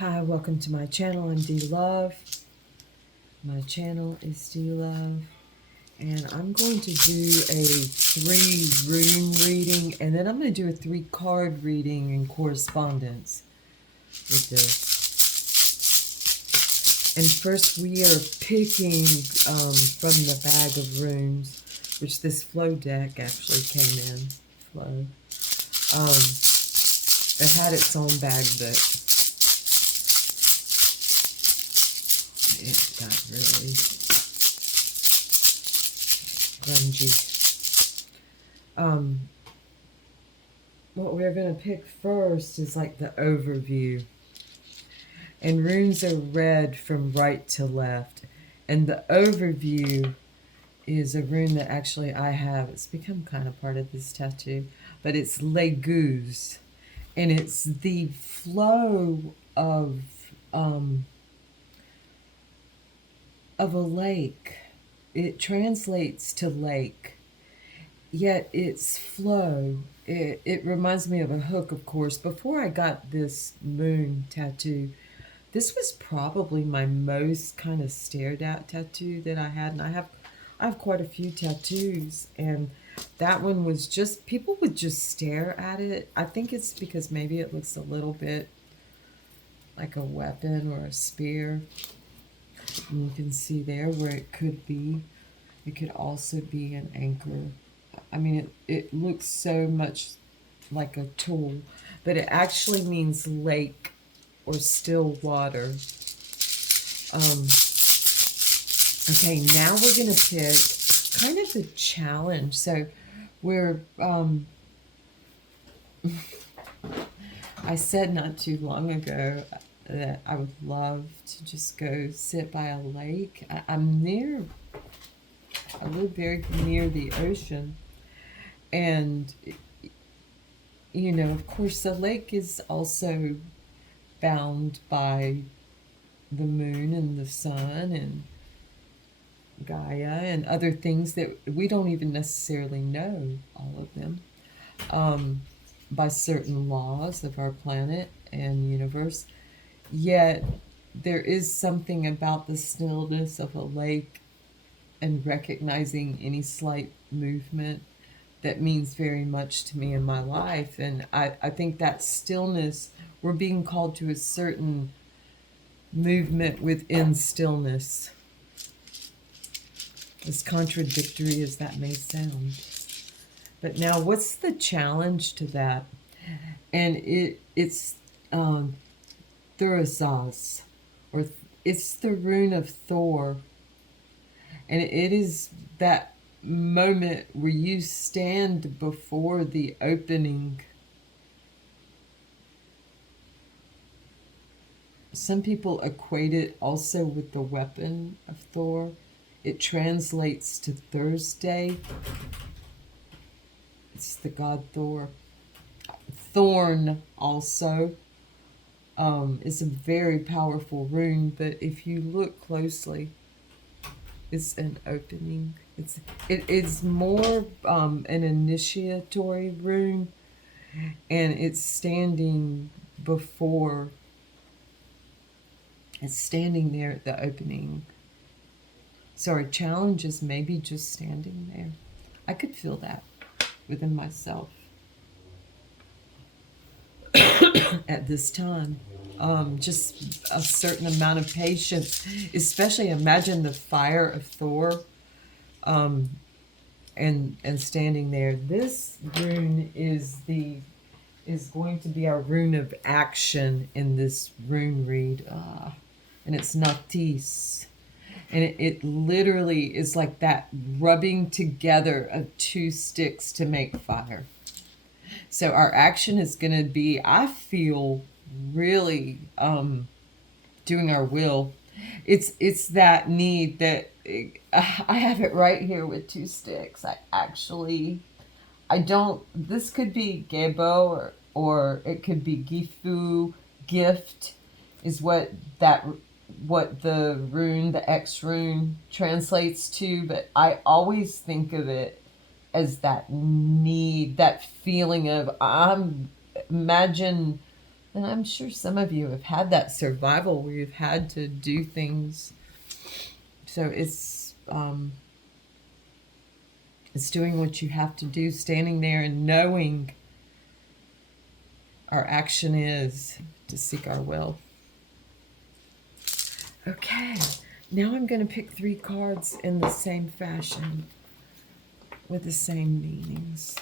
Hi, welcome to my channel. I'm D Love. My channel is D Love. And I'm going to do a 3 rune reading, and then I'm going to do a 3 card reading in correspondence with this. And first we are picking from the bag of runes, which this flow deck actually came in. Flow. It had its own bag, but it got really grungy. What we're going to pick first is like the overview. And runes are read from right to left. And the overview is a rune that actually I have. It's become kind of part of this tattoo. But it's Leguz. And it's the flow of a lake. It translates to lake. Yet its flow, it reminds me of a hook, of course. Before I got this moon tattoo, this was probably my most kind of stared at tattoo that I had. And I have quite a few tattoos, and that one was just, people would just stare at it. I think it's because maybe it looks a little bit like a weapon or a spear. And you can see there where it could be. It could also be an anchor. I mean, it looks so much like a tool, but it actually means lake or still water. Okay, now we're going to pick kind of a challenge. So we're, I said not too long ago that I would love to just go sit by a lake. I live very near the ocean. And, you know, of course, the lake is also bound by the moon and the sun and Gaia and other things that we don't even necessarily know, all of them, by certain laws of our planet and universe. Yet there is something about the stillness of a lake and recognizing any slight movement that means very much to me in my life. And I think that stillness, we're being called to a certain movement within stillness, as contradictory as that may sound. But now, what's the challenge to that? And it's Thurisaz, or it's the rune of Thor. And it is that moment where you stand before the opening. Some people equate it also with the weapon of Thor. It translates to Thursday. It's the god Thor. Thorn also is a very powerful rune, but if you look closely, it's an opening. It's more an initiatory rune, and it's standing before. It's standing there at the opening. So our challenge is maybe just standing there. I could feel that within myself at this time. Just a certain amount of patience, especially imagine the fire of Thor, and standing there. This rune is going to be our rune of action in this rune read, and it's Natis. And it literally is like that rubbing together of 2 sticks to make fire. So our action is going to be, I feel, really doing our will. It's that need that I have it right here with 2 sticks. I don't, this could be Gebo, or it could be Gifu. Gift is what the rune, the X rune, translates to, but I always think of it as that need, that feeling of, imagine And I'm sure some of you have had that survival where you've had to do things. So it's doing what you have to do, standing there and knowing our action is to seek our will. Okay, now I'm going to pick 3 cards in the same fashion with the same meanings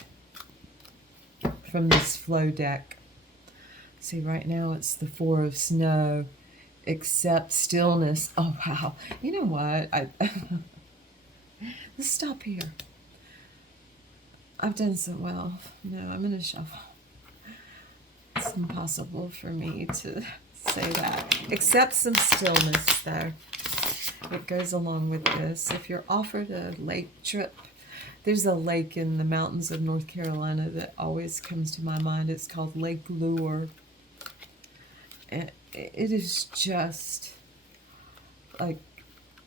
from this flow deck. See, right now it's the 4 of snow. Accept stillness. Oh, wow. You know what? Let's stop here. I've done so well. No, I'm going to shuffle. It's impossible for me to say that. Accept some stillness, though. It goes along with this. If you're offered a lake trip, there's a lake in the mountains of North Carolina that always comes to my mind. It's called Lake Lure. And it is just like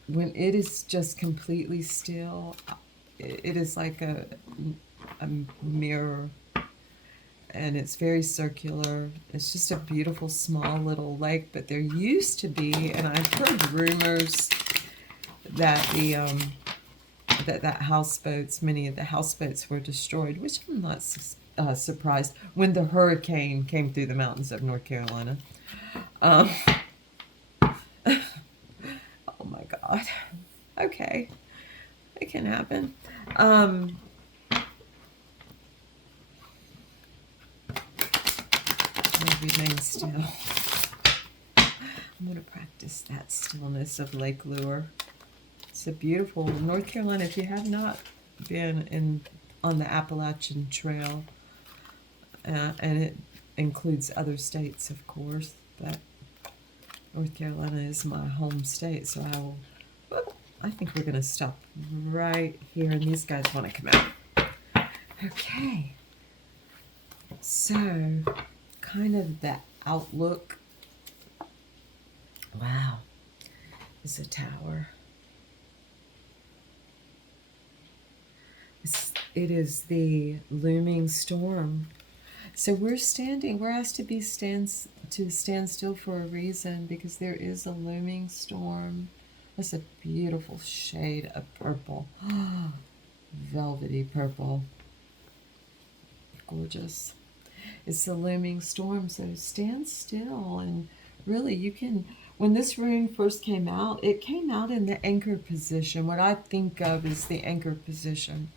when it is just completely still, it is like a mirror, and it's very circular. It's just a beautiful small little lake, but there used to be, and I've heard rumors that that houseboats, many of the houseboats were destroyed, which I'm not surprised when the hurricane came through the mountains of North Carolina. Oh my God. Okay. It can happen. Remain still. I'm going to practice that stillness of Lake Lure. It's a beautiful North Carolina. If you have not been on the Appalachian Trail, and it includes other states, of course, but North Carolina is my home state, so I think we're going to stop right here, and these guys want to come out. Okay. So, kind of the outlook. Wow. It's a tower. It is the looming storm. So we're asked to stand still for a reason, because there is a looming storm. That's a beautiful shade of purple. Velvety purple. Gorgeous. It's the looming storm, so stand still. And really, you can, when this rune first came out, it came out in the anchor position. What I think of is the anchor position.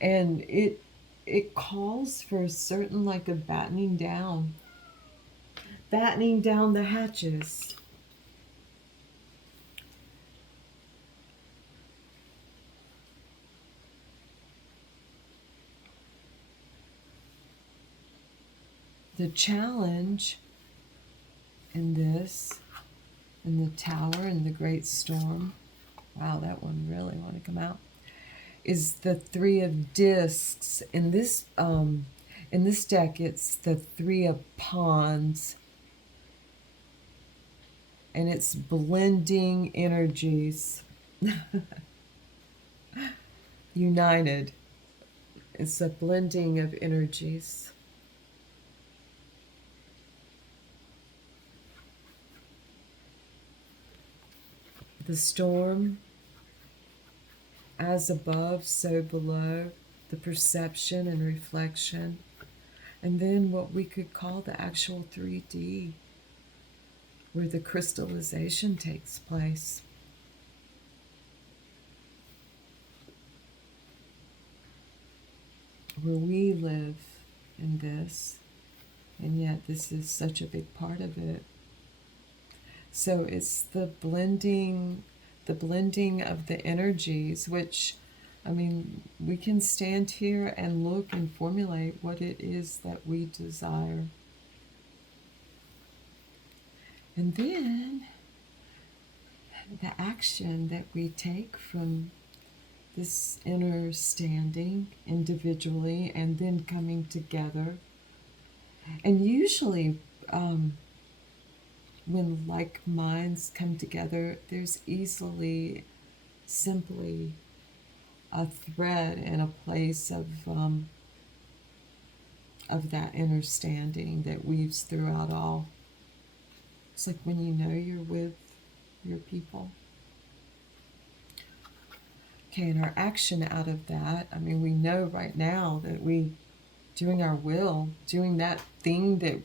And it calls for a certain, like a battening down the hatches. The challenge in this, in the tower, and the great storm, wow, that one really want to come out, is the 3 of discs. In this deck, it's the 3 of pawns, and it's blending energies. United. It's a blending of energies. The storm, as above, so below, the perception and reflection, and then what we could call the actual 3D, where the crystallization takes place. Where we live in this, and yet this is such a big part of it. So it's the blending of the energies, which, I mean, we can stand here and look and formulate what it is that we desire. And then the action that we take from this inner standing individually and then coming together. And usually, when like minds come together, there's easily, simply a thread and a place of of that understanding that weaves throughout all. It's like when you know you're with your people. Okay, and our action out of that, I mean, we know right now that we, doing our will, doing that thing that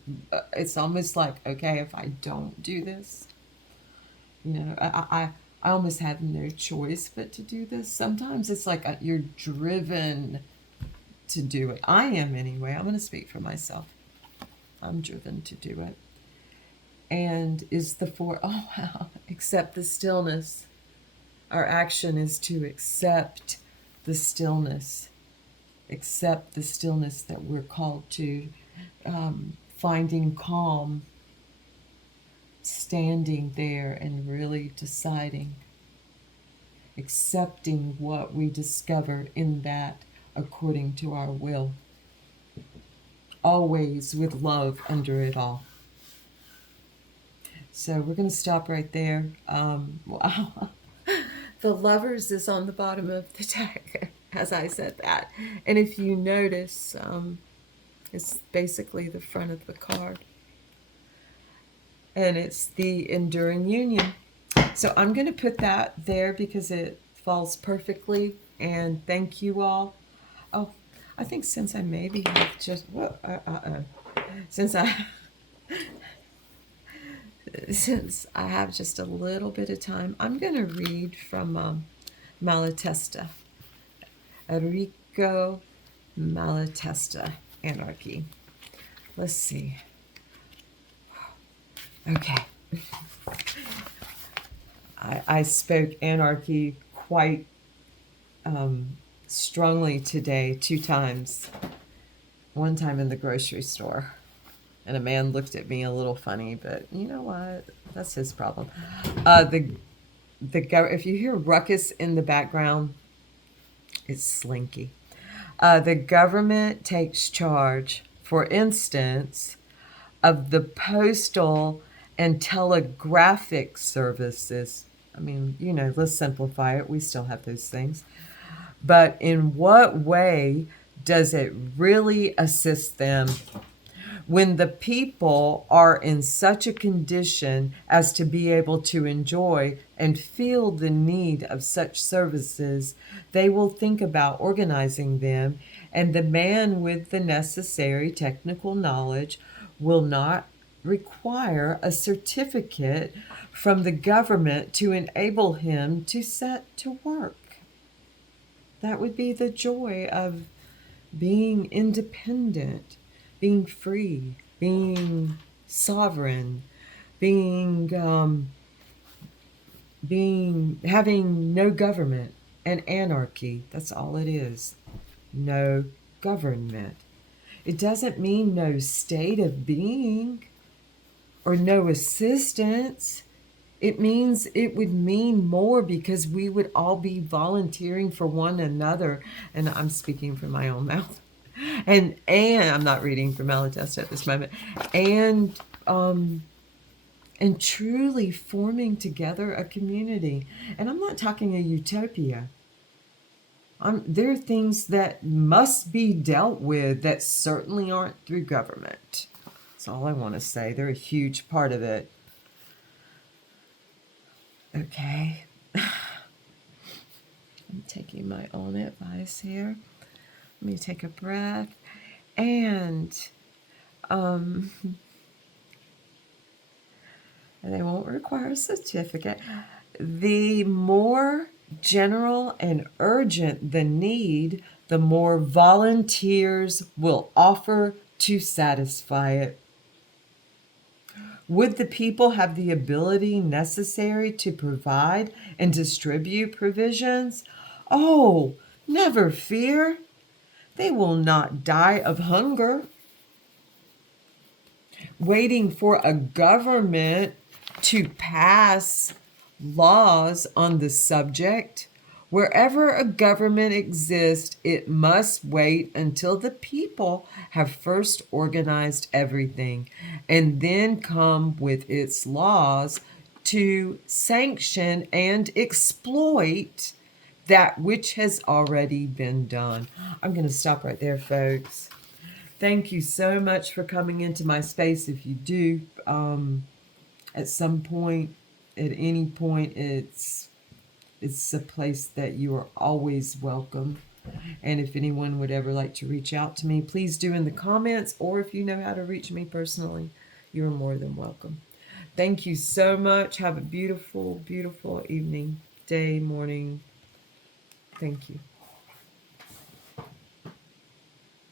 it's almost like, okay, if I don't do this, you know, I almost have no choice but to do this. Sometimes it's like you're driven to do it. I am anyway. I'm going to speak for myself. I'm driven to do it. And is the oh wow, accept the stillness. Our action is to accept the stillness. Accept the stillness that we're called to. Finding calm, standing there and really deciding, accepting what we discover in that according to our will. Always with love under it all. So we're going to stop right there. Wow. The Lovers is on the bottom of the deck, as I said that. And if you notice, it's basically the front of the card. And it's the enduring union. So I'm going to put that there because it falls perfectly. And thank you all. Oh, I think since I maybe have just, since I have just a little bit of time, I'm going to read from Malatesta, Enrico Malatesta, Anarchy. Let's see. Okay. I spoke anarchy quite strongly today 2 times. One time in the grocery store. And a man looked at me a little funny, but you know what? That's his problem. If you hear ruckus in the background, it's Slinky. The government takes charge, for instance, of the postal and telegraphic services. I mean, you know, let's simplify it. We still have those things. But in what way does it really assist them when the people are in such a condition as to be able to enjoy and feel the need of such services? They will think about organizing them, and the man with the necessary technical knowledge will not require a certificate from the government to enable him to set to work. That would be the joy of being independent, being free, being sovereign, having no government and anarchy. That's all it is. No government. It doesn't mean no state of being or no assistance. It means it would mean more because we would all be volunteering for one another. And I'm speaking from my own mouth. And I'm not reading from Malatesta at this moment. And truly forming together a community. And I'm not talking a utopia. There are things that must be dealt with that certainly aren't through government. That's all I want to say. They're a huge part of it. Okay. I'm taking my own advice here. Let me take a breath. And they won't require a certificate. The more general and urgent the need, the more volunteers will offer to satisfy it. Would the people have the ability necessary to provide and distribute provisions? Oh, never fear. They will not die of hunger. Waiting for a government to pass laws on the subject. Wherever a government exists, it must wait until the people have first organized everything and then come with its laws to sanction and exploit that which has already been done. I'm going to stop right there, folks. Thank you so much for coming into my space. If you do, at some point, at any point, it's a place that you are always welcome. And if anyone would ever like to reach out to me, please do in the comments, or if you know how to reach me personally, you're more than welcome. Thank you so much. Have a beautiful, beautiful evening, day, morning. Thank you.